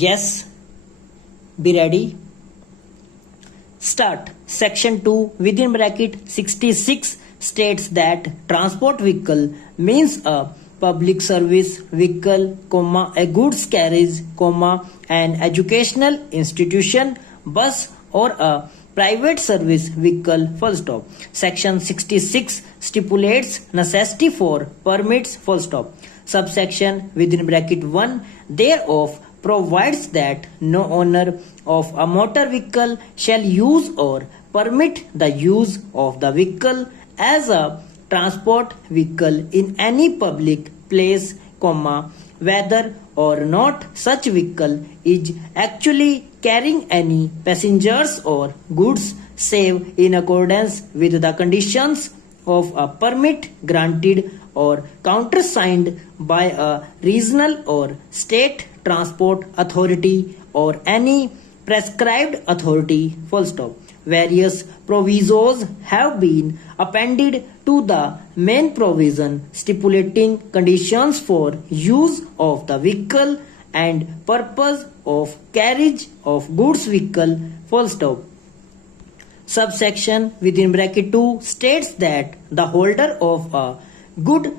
Yes, be ready. Start. Section 2 within bracket 66 states that transport vehicle means a public service vehicle, comma, a goods carriage, comma, an educational institution, bus or a private service vehicle, full stop. Section 66 stipulates necessity for permits, full stop. Subsection within bracket 1 thereof provides that no owner of a motor vehicle shall use or permit the use of the vehicle as a transport vehicle in any public place, comma, whether or not such vehicle is actually carrying any passengers or goods save in accordance with the conditions of a permit granted or countersigned by a regional or state transport authority or any prescribed authority, full stop. Various provisos have been appended to the main provision stipulating conditions for use of the vehicle and purpose of carriage of goods vehicle, full stop. Subsection within bracket 2 states that the holder of a good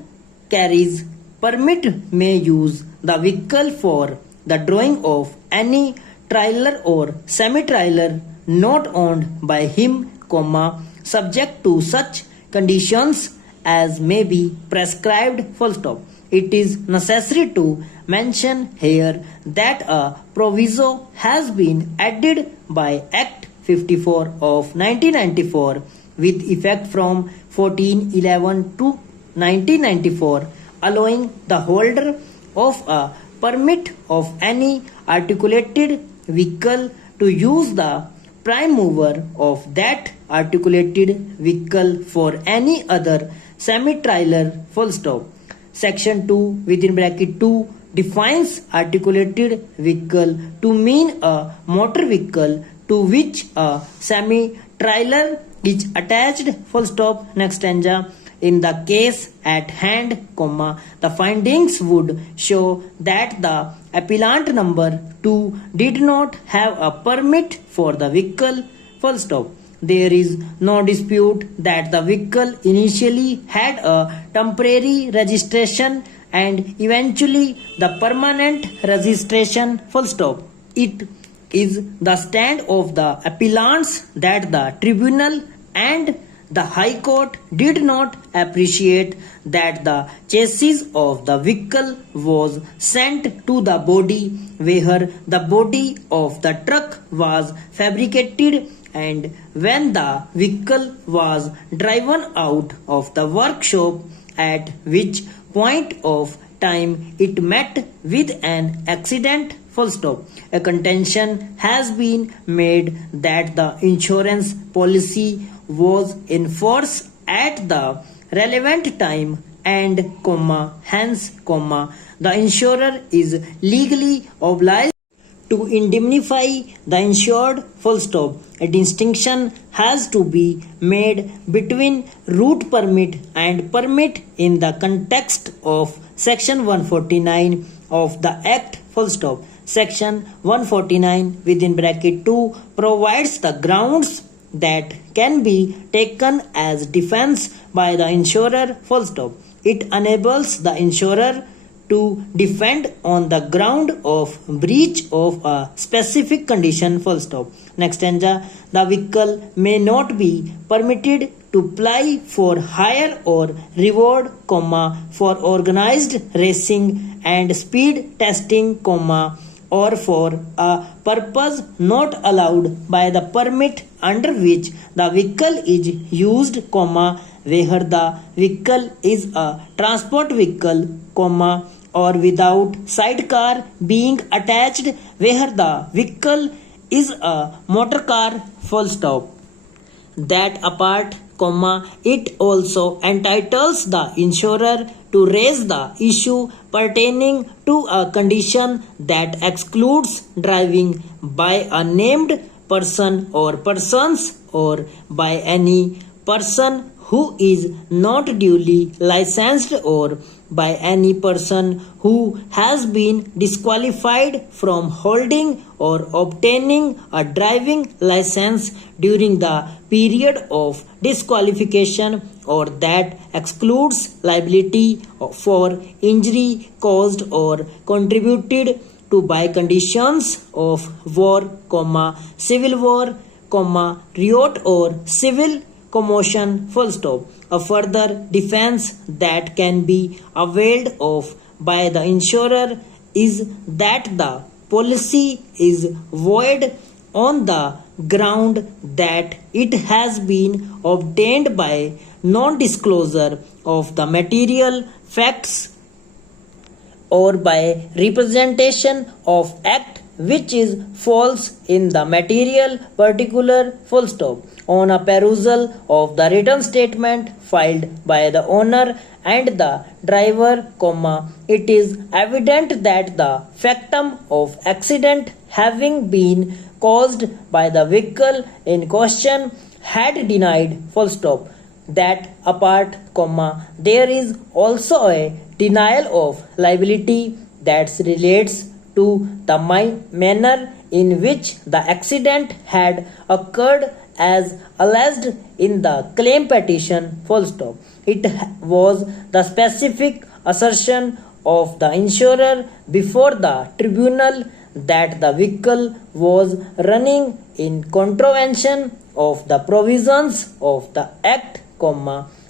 carriage permit may use the vehicle for the drawing of any trailer or semi-trailer not owned by him, comma, subject to such conditions as may be prescribed, full stop. It is necessary to mention here that a proviso has been added by Act 54 of 1994 with effect from 14/11 to 1994, allowing the holder of a permit of any articulated vehicle to use the prime mover of that articulated vehicle for any other semi-trailer, full stop. Section 2 within bracket 2 defines articulated vehicle to mean a motor vehicle to which a semi-trailer is attached, full stop. Next stanza. In the case at hand, comma, the findings would show that the appellant number 2 did not have a permit for the vehicle, full stop. There is no dispute that the vehicle initially had a temporary registration and eventually the permanent registration, full stop. It is the stand of the appellants that the tribunal and the High Court did not appreciate that the chassis of the vehicle was sent to the body where the body of the truck was fabricated, and when the vehicle was driven out of the workshop, at which point of time it met with an accident, full stop. A contention has been made that the insurance policy was in force at the relevant time and, comma, hence, comma, the insurer is legally obliged to indemnify the insured, full stop. A distinction has to be made between route permit and permit in the context of Section 149 of the Act, full stop. Section 149 within bracket 2 provides the grounds that can be taken as defense by the insurer, full stop. It enables the insurer to defend on the ground of breach of a specific condition, full stop. Next stanza. The vehicle may not be permitted to ply for hire or reward, comma, for organized racing and speed testing, comma, or for a purpose not allowed by the permit under which the vehicle is used, comma, where the vehicle is a transport vehicle, comma, or without sidecar being attached, where the vehicle is a motor car, full stop. That apart, comma, it also entitles the insurer to raise the issue pertaining to a condition that excludes driving by a named person or persons or by any person who is not duly licensed or by any person who has been disqualified from holding or obtaining a driving license during the period of disqualification or that excludes liability for injury caused or contributed to by conditions of war, civil war, riot or civil commotion, full stop. A further defense that can be availed of by the insurer is that the policy is void on the ground that it has been obtained by non-disclosure of the material facts or by representation of act which is false in the material particular, full stop. On a perusal of the written statement filed by the owner and the driver, it is evident that the factum of accident having been caused by the vehicle in question had denied, full stop. That apart, there is also a denial of liability that relates to the manner in which the accident had occurred as alleged in the claim petition, full stop. It was the specific assertion of the insurer before the tribunal that the vehicle was running in contravention of the provisions of the act,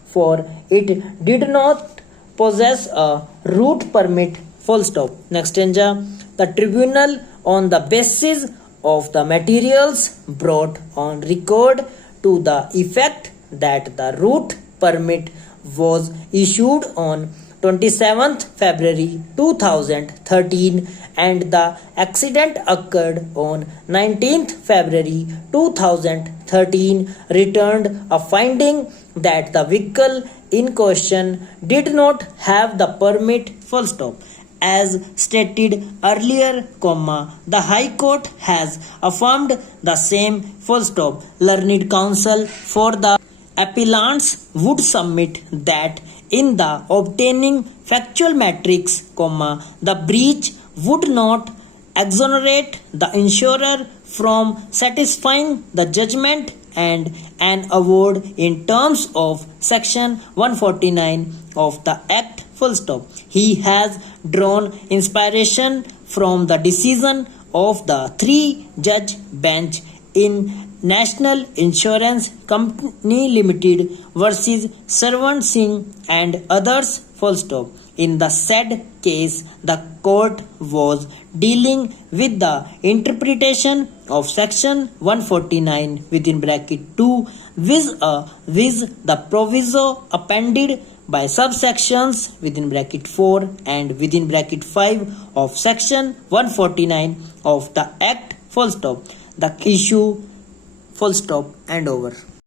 for it did not possess a route permit, full stop. Next the tribunal on the basis of the materials brought on record to the effect that the route permit was issued on 27th February 2013 and the accident occurred on 19th February 2013 returned a finding that the vehicle in question did not have the permit, full stop. As stated earlier, the High Court has affirmed the same, full stop. Learned counsel for the appellants would submit that in the obtaining factual matrix, the breach would not exonerate the insurer from satisfying the judgment and an award in terms of section 149 of the Act, full stop. He has drawn inspiration from the decision of the 3-judge bench in National Insurance Company Limited versus Sarwan Singh and others, full stop. In the said case, the court was dealing with the interpretation of section 149 within bracket 2 with the proviso appended by subsections within bracket 4 and within bracket 5 of section 149 of the Act, full stop. The issue, full stop, and over.